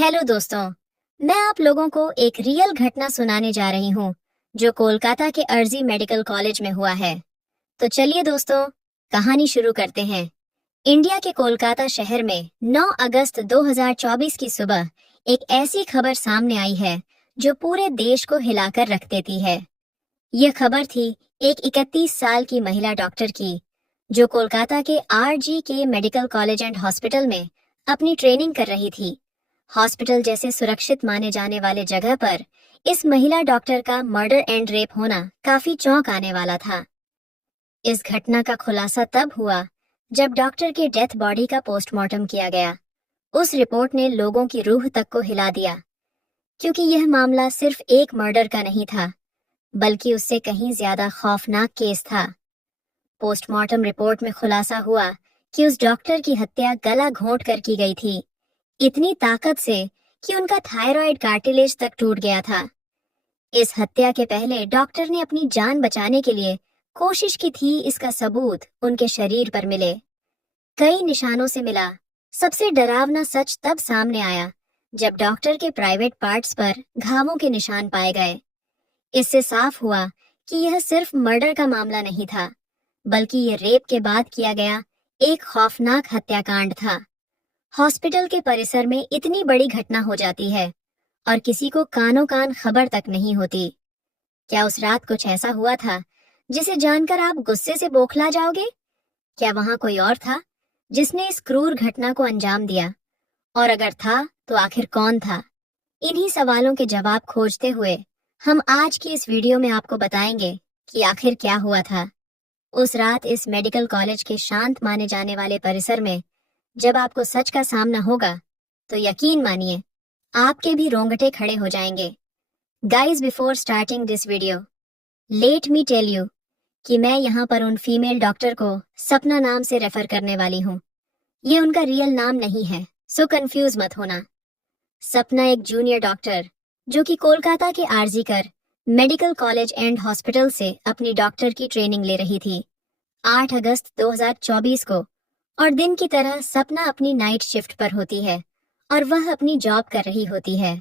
Hello दोस्तों, मैं आप लोगों को एक रियल घटना सुनाने जा रही हूँ जो कोलकाता के अर्जी मेडिकल कॉलेज में हुआ है। तो चलिए दोस्तों, कहानी शुरू करते हैं। इंडिया के कोलकाता शहर में 9 अगस्त 2024 की सुबह एक ऐसी खबर सामने आई है जो पूरे देश को हिलाकर रख देती है। यह खबर थी एक 31 साल की महिला डॉक्टर की जो कोलकाता के आरजी के मेडिकल कॉलेज एंड हॉस्पिटल में अपनी ट्रेनिंग कर रही थी। हॉस्पिटल जैसे सुरक्षित माने जाने वाले जगह पर इस महिला डॉक्टर का मर्डर एंड रेप होना काफी चौंक आने वाला था। इस घटना का खुलासा तब हुआ जब डॉक्टर के डेथ बॉडी का पोस्टमार्टम किया गया। उस रिपोर्ट ने लोगों की रूह तक को हिला दिया, क्योंकि यह मामला सिर्फ एक मर्डर का नहीं था, बल्कि उससे कहीं ज्यादा खौफनाक केस था। पोस्टमार्टम रिपोर्ट में खुलासा हुआ कि उस डॉक्टर की हत्या गला घोंट कर की गई थी, इतनी ताकत से कि उनका थायराइड कार्टिलेज तक टूट गया था। इस हत्या के पहले डॉक्टर ने अपनी जान बचाने के लिए कोशिश की थी, इसका सबूत उनके शरीर पर मिले। कई निशानों से मिला। सबसे डरावना सच तब सामने आया जब डॉक्टर के प्राइवेट पार्ट्स पर घावों के निशान पाए गए। इससे साफ हुआ कि यह सिर्फ मर्डर का मामला नहीं था, बल्कि यह रेप के बाद किया गया एक खौफनाक हत्याकांड था। हॉस्पिटल के परिसर में इतनी बड़ी घटना हो जाती है और किसी को कानों कान खबर तक नहीं होती। क्या उस रात कुछ ऐसा हुआ था जिसे जानकर आप गुस्से से बौखला जाओगे? क्या वहां कोई और था जिसने इस क्रूर घटना को अंजाम दिया? और अगर था, तो आखिर कौन था? इन्हीं सवालों के जवाब खोजते हुए हम आज की इस वीडियो में आपको बताएंगे कि आखिर क्या हुआ था उस रात इस मेडिकल कॉलेज के शांत माने जाने वाले परिसर में। जब आपको सच का सामना होगा तो यकीन मानिए, आपके भी रोंगटे खड़े हो जाएंगे। Guys, before starting this video, let me tell you कि मैं यहाँ पर उन फीमेल डॉक्टर को सपना नाम से रेफर करने वाली हूँ। ये उनका रियल नाम नहीं है, सो कंफ्यूज मत होना। सपना एक जूनियर डॉक्टर जो कि कोलकाता के RG Kar medical college and hospital से अपनी डॉक्टर की ट्रेनिंग ले रही थी। 8 अगस्त 2024 को, और दिन की तरह सपना अपनी नाइट शिफ्ट पर होती है और वह अपनी जॉब कर रही होती है।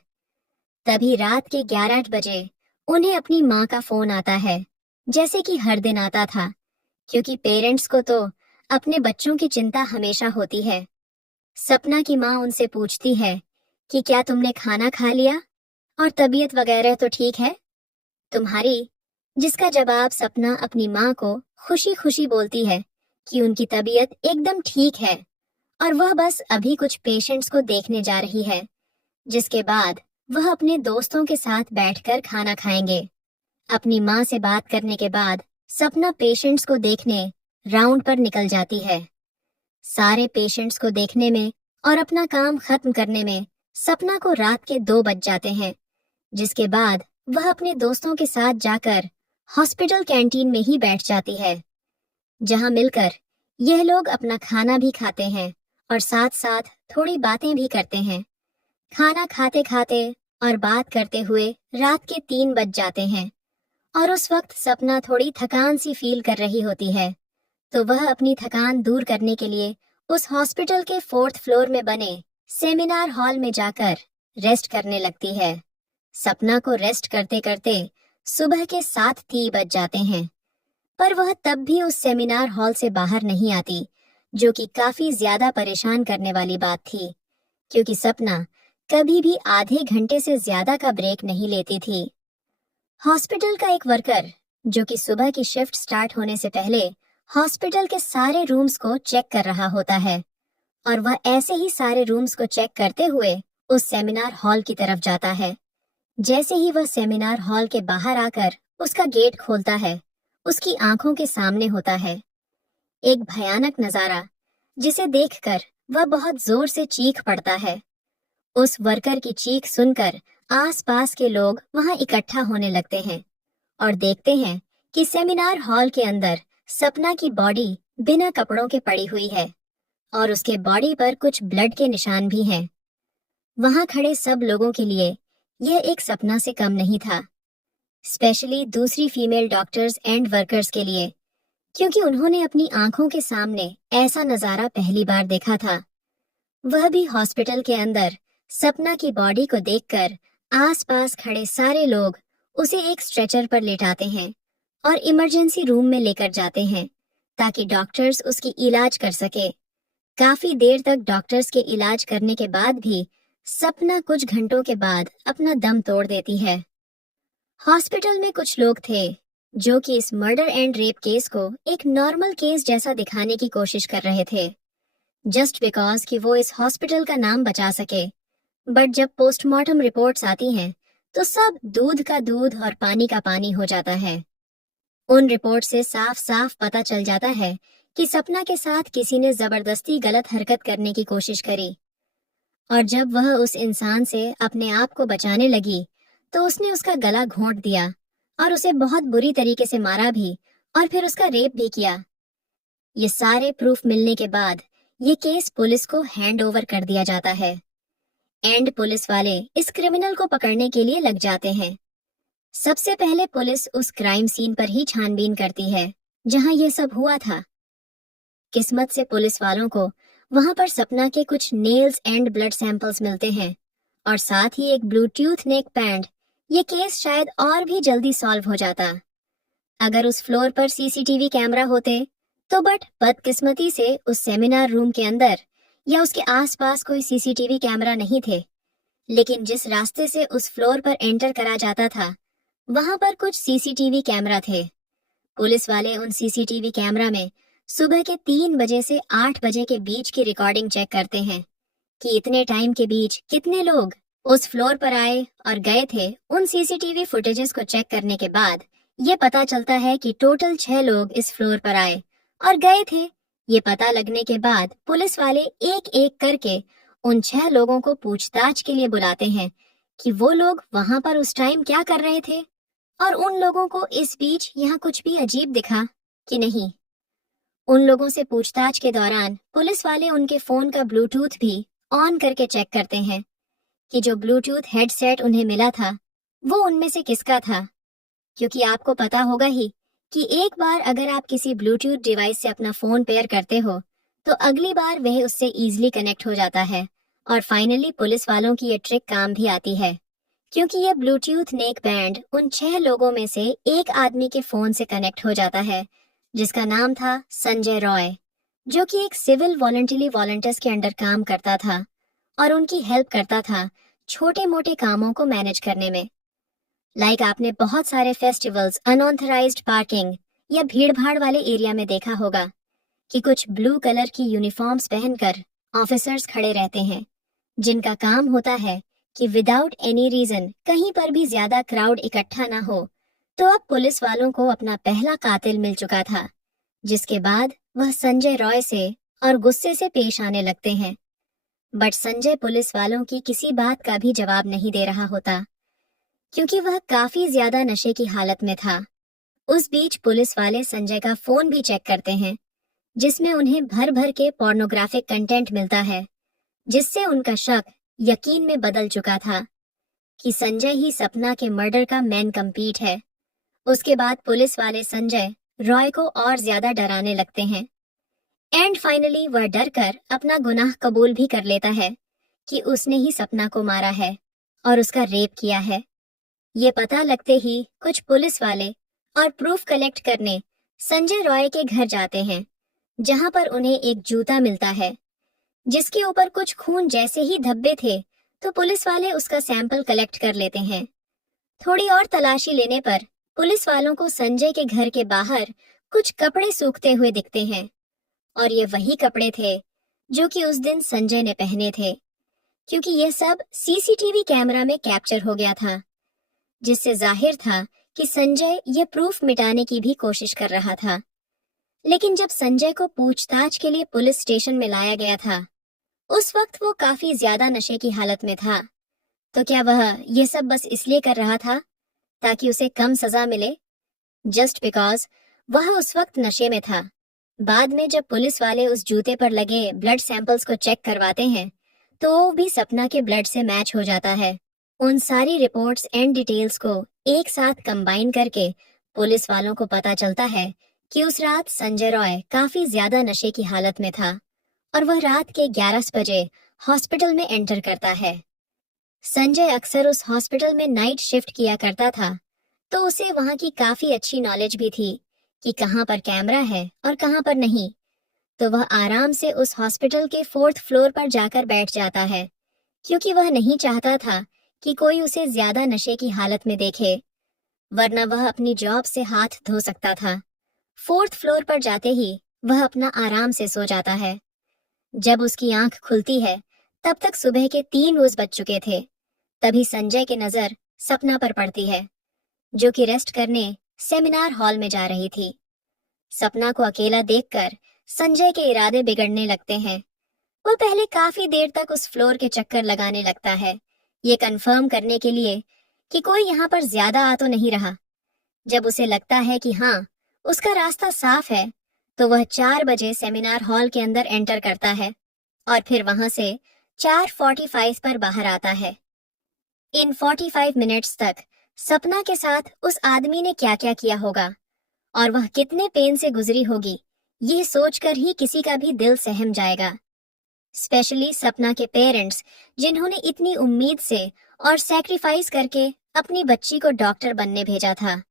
तभी रात के 11 बजे उन्हें अपनी माँ का फोन आता है, जैसे कि हर दिन आता था, क्योंकि पेरेंट्स को तो अपने बच्चों की चिंता हमेशा होती है। सपना की माँ उनसे पूछती है कि क्या तुमने खाना खा लिया और तबीयत वगैरह तो ठीक है तुम्हारी? जिसका जवाब सपना अपनी माँ को खुशी खुशी बोलती है कि उनकी तबीयत एकदम ठीक है और वह बस अभी कुछ पेशेंट्स को देखने जा रही है, जिसके बाद वह अपने दोस्तों के साथ बैठकर खाना खाएंगे। अपनी माँ से बात करने के बाद सपना पेशेंट्स को देखने राउंड पर निकल जाती है। सारे पेशेंट्स को देखने में और अपना काम खत्म करने में सपना को रात के 2 बज जाते हैं, जिसके बाद वह अपने दोस्तों के साथ जाकर हॉस्पिटल कैंटीन में ही बैठ जाती है, जहां मिलकर यह लोग अपना खाना भी खाते हैं और साथ साथ थोड़ी बातें भी करते हैं। खाना खाते खाते और बात करते हुए रात के 3 बज जाते हैं और उस वक्त सपना थोड़ी थकान सी फील कर रही होती है, तो वह अपनी थकान दूर करने के लिए उस हॉस्पिटल के 4th फ्लोर में बने सेमिनार हॉल में जाकर रेस्ट करने लगती है। सपना को रेस्ट करते करते सुबह के 7:30 बज जाते हैं, पर वह तब भी उस सेमिनार हॉल से बाहर नहीं आती, जो कि काफी ज्यादा परेशान करने वाली बात थी, क्योंकि सपना कभी भी आधे घंटे से ज्यादा का ब्रेक नहीं लेती थी। हॉस्पिटल का एक वर्कर जो कि सुबह की शिफ्ट स्टार्ट होने से पहले हॉस्पिटल के सारे रूम्स को चेक कर रहा होता है, और वह ऐसे ही सारे रूम्स को चेक करते हुए उस सेमिनार हॉल की तरफ जाता है। जैसे ही वह सेमिनार हॉल के बाहर आकर उसका गेट खोलता है, उसकी आंखों के सामने होता है एक भयानक नजारा, जिसे देखकर वह बहुत जोर से चीख पड़ता है। उस वर्कर की चीख सुनकर आसपास के लोग वहां इकट्ठा होने लगते हैं और देखते हैं कि सेमिनार हॉल के अंदर सपना की बॉडी बिना कपड़ों के पड़ी हुई है और उसके बॉडी पर कुछ ब्लड के निशान भी हैं। वहां खड़े सब लोगों के लिए यह एक सपना से कम नहीं था, स्पेशली दूसरी फीमेल डॉक्टर्स एंड वर्कर्स के लिए, क्योंकि उन्होंने अपनी आंखों के सामने ऐसा नजारा पहली बार देखा था। वह भी हॉस्पिटल के अंदर सपना की बॉडी को देखकर आसपास खड़े सारे लोग उसे एक स्ट्रेचर पर लेटाते हैं और इमरजेंसी रूम में लेकर जाते हैं ताकि डॉक्टर्स उसकी इलाज कर सके। काफी देर तक डॉक्टर्स के इलाज करने के बाद भी सपना कुछ घंटों के बाद अपना दम तोड़ देती है। हॉस्पिटल में कुछ लोग थे जो कि इस मर्डर एंड रेप केस को एक नॉर्मल केस जैसा दिखाने की कोशिश कर रहे थे, जस्ट बिकॉज कि वो इस हॉस्पिटल का नाम बचा सके। बट जब पोस्टमार्टम रिपोर्ट्स आती हैं तो सब दूध का दूध और पानी का पानी हो जाता है। उन रिपोर्ट से साफ साफ पता चल जाता है कि सपना के साथ किसी ने जबरदस्ती गलत हरकत करने की कोशिश करी, और जब वह उस इंसान से अपने आप को बचाने लगी तो उसने उसका गला घोंट दिया और उसे बहुत बुरी तरीके से मारा भी और फिर उसका रेप भी किया। ये सारे प्रूफ मिलने के बाद ये केस पुलिस को हैंड ओवर कर दिया जाता है एंड पुलिस वाले इस क्रिमिनल को पकड़ने के लिए लग जाते हैं। सबसे पहले पुलिस उस क्राइम सीन पर ही छानबीन करती है जहां ये सब हुआ था। किस्मत से पुलिस वालों को वहां पर सपना के कुछ नेल्स एंड ब्लड सैंपल्स मिलते हैं और साथ ही एक ब्लूटूथ नेक बैंड। ये केस शायद और भी जल्दी सॉल्व हो जाता अगर उस फ्लोर पर सीसीटीवी कैमरा होते तो, बट बदकिस्मती से उस सेमिनार रूम के अंदर या उसके आसपास कोई सीसीटीवी कैमरा नहीं थे। लेकिन जिस रास्ते से उस फ्लोर पर एंटर करा जाता था वहां पर कुछ सीसीटीवी कैमरा थे। पुलिस वाले उन सीसीटीवी कैमरा में सुबह के 3 बजे से 8 बजे के बीच की रिकॉर्डिंग चेक करते हैं कि इतने टाइम के बीच कितने लोग उस फ्लोर पर आए और गए थे। उन सीसीटीवी फुटेजेस को चेक करने के बाद ये पता चलता है कि टोटल 6 लोग इस फ्लोर पर आए और गए थे। ये पता लगने के बाद पुलिस वाले एक एक करके उन 6 लोगों को पूछताछ के लिए बुलाते हैं कि वो लोग वहां पर उस टाइम क्या कर रहे थे और उन लोगों को इस बीच यहाँ कुछ भी अजीब दिखा कि नहीं। उन लोगों से पूछताछ के दौरान पुलिस वाले उनके फोन का ब्लूटूथ भी ऑन करके चेक करते हैं कि जो ब्लूटूथ हेडसेट उन्हें मिला था वो उनमें से किसका था, क्योंकि आपको पता होगा ही कि एक बार अगर आप किसी ब्लूटूथ डिवाइस से अपना फोन पेयर करते हो तो अगली बार वह उससे इजीली कनेक्ट हो जाता है। और फाइनली पुलिस वालों की ये ट्रिक काम भी आती है, क्योंकि ये ब्लूटूथ नेक बैंड उन 6 लोगों में से एक आदमी के फोन से कनेक्ट हो जाता है जिसका नाम था संजय रॉय, जो कि एक सिविल वॉलंटियर्स के अंडर काम करता था और उनकी हेल्प करता था छोटे मोटे कामों को मैनेज करने में। लाइक आपने बहुत सारे फेस्टिवल्स, अनऑथराइज्ड पार्किंग या भीड़ भाड़ वाले एरिया में देखा होगा कि कुछ ब्लू कलर की यूनिफॉर्म्स पहनकर ऑफिसर्स खड़े रहते हैं जिनका काम होता है कि विदाउट एनी रीजन कहीं पर भी ज्यादा क्राउड इकट्ठा ना हो। तो अब पुलिस वालों को अपना पहला कातिल मिल चुका था, जिसके बाद वह संजय रॉय से और गुस्से से पेश आने लगते हैं। बट संजय पुलिस वालों की किसी बात का भी जवाब नहीं दे रहा होता क्योंकि वह काफी ज्यादा नशे की हालत में था। उस बीच पुलिस वाले संजय का फोन भी चेक करते हैं जिसमें उन्हें भर भर के पोर्नोग्राफिक कंटेंट मिलता है, जिससे उनका शक यकीन में बदल चुका था कि संजय ही सपना के मर्डर का मेन कंप्लीट है। उसके बाद पुलिस वाले संजय रॉय को और ज्यादा डराने लगते हैं एंड फाइनली वह डरकर अपना गुनाह कबूल भी कर लेता है कि उसने ही सपना को मारा है और उसका रेप किया है। ये पता लगते ही कुछ पुलिस वाले और प्रूफ कलेक्ट करने संजय रॉय के घर जाते हैं, जहां पर उन्हें एक जूता मिलता है जिसके ऊपर कुछ खून जैसे ही धब्बे थे। तो पुलिस वाले उसका सैंपल कलेक्ट कर लेते हैं। थोड़ी और तलाशी लेने पर पुलिस वालों को संजय के घर के बाहर कुछ कपड़े सूखते हुए दिखते हैं और ये वही कपड़े थे जो कि उस दिन संजय ने पहने थे, क्योंकि ये सब सीसीटीवी कैमरा में कैप्चर हो गया था, जिससे जाहिर था कि संजय ये प्रूफ मिटाने की भी कोशिश कर रहा था। लेकिन जब संजय को पूछताछ के लिए पुलिस स्टेशन में लाया गया था उस वक्त वो काफी ज्यादा नशे की हालत में था। तो क्या वह ये सब बस इसलिए कर रहा था ताकि उसे कम सजा मिले, जस्ट बिकॉज वह उस वक्त नशे में था। बाद में जब पुलिस वाले उस जूते पर लगे ब्लड सैंपल्स को चेक करवाते हैं तो वो भी सपना के ब्लड से मैच हो जाता है। उन सारी रिपोर्ट्स एंड डिटेल्स को एक साथ कंबाइन करके पुलिस वालों को पता चलता है कि उस रात संजय रॉय काफी ज्यादा नशे की हालत में था और वह रात के 11 बजे हॉस्पिटल में एंटर करता है। संजय अक्सर उस हॉस्पिटल में नाइट शिफ्ट किया करता था, तो उसे वहां की काफी अच्छी नॉलेज भी थी कि कहाँ पर कैमरा है और कहाँ पर नहीं। तो वह आराम से उस हॉस्पिटल के 4th फ्लोर पर जाकर बैठ जाता है, क्योंकि वह नहीं चाहता था कि कोई उसे ज्यादा नशे की हालत में देखे, वरना वह अपनी जॉब से हाथ धो सकता था। 4th फ्लोर पर जाते ही वह अपना आराम से सो जाता है। जब उसकी आंख खुलती है, तब तक सुबह के 3 रोज बज चुके थे। तभी संजय की नजर सपना पर पड़ती है, जो कि रेस्ट करने सेमिनार हॉल में जा रही थी। सपना को अकेला देखकर संजय के इरादे बिगड़ने लगते हैं। वो पहले काफी देर तक उस फ्लोर के चक्कर लगाने लगता है, ये कंफर्म करने के लिए कि कोई यहाँ पर ज्यादा आ तो नहीं रहा। जब उसे लगता है कि हाँ, उसका रास्ता साफ है, तो वह 4 बजे सेमिनार हॉल के अंदर एंटर करता है और फिर वहां से 4:45 पर बाहर आता है। इन 45 मिनट्स तक सपना के साथ उस आदमी ने क्या क्या किया होगा और वह कितने पेन से गुजरी होगी, ये सोचकर ही किसी का भी दिल सहम जाएगा। स्पेशली सपना के पेरेंट्स, जिन्होंने इतनी उम्मीद से और सैक्रिफाइस करके अपनी बच्ची को डॉक्टर बनने भेजा था।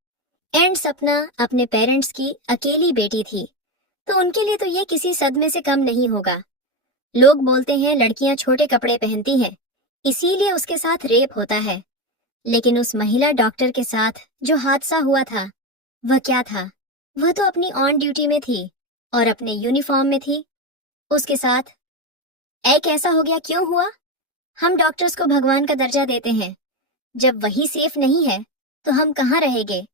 एंड सपना अपने पेरेंट्स की अकेली बेटी थी, तो उनके लिए तो ये किसी सदमे से कम नहीं होगा। लोग बोलते हैं लड़कियां छोटे कपड़े पहनती हैं, इसीलिए उसके साथ रेप होता है। लेकिन उस महिला डॉक्टर के साथ जो हादसा हुआ था, वह क्या था? वह तो अपनी ऑन ड्यूटी में थी और अपने यूनिफॉर्म में थी। उसके साथ ऐसा हो गया क्यों हुआ? हम डॉक्टर्स को भगवान का दर्जा देते हैं। जब वही सेफ नहीं है, तो हम कहाँ रहेंगे?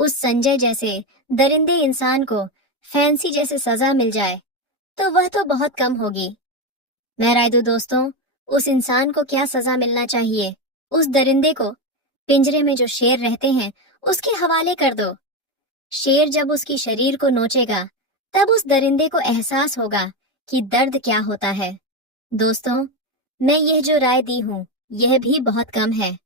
उस संजय जैसे दरिंदे इंसान को फैंसी जैसे सजा मिल जाए, तो वह तो बहुत कम होगी। मैं राय दूं दोस्तों, उस इंसान को क्या सजा मिलना चाहिए? उस दरिंदे को पिंजरे में जो शेर रहते हैं, उसके हवाले कर दो। शेर जब उसकी शरीर को नोचेगा, तब उस दरिंदे को एहसास होगा कि दर्द क्या होता है। दोस्तों, मैं यह जो राय दी हूँ, यह भी बहुत कम है।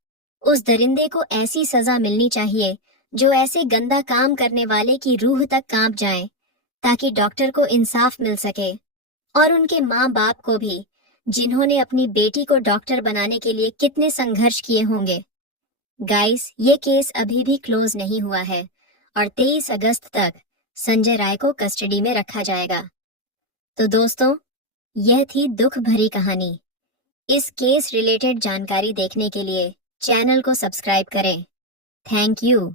उस दरिंदे को ऐसी सजा मिलनी चाहिए जो ऐसे गंदा काम करने वाले की रूह तक कांप जाए, ताकि डॉक्टर को इंसाफ मिल सके और उनके माँ बाप को भी, जिन्होंने अपनी बेटी को डॉक्टर बनाने के लिए कितने संघर्ष किए होंगे। गाइस, ये केस अभी भी क्लोज नहीं हुआ है और 23 अगस्त तक संजय राय को कस्टडी में रखा जाएगा। तो दोस्तों, यह थी दुख भरी कहानी। इस केस रिलेटेड जानकारी देखने के लिए चैनल को सब्सक्राइब करें। Thank you.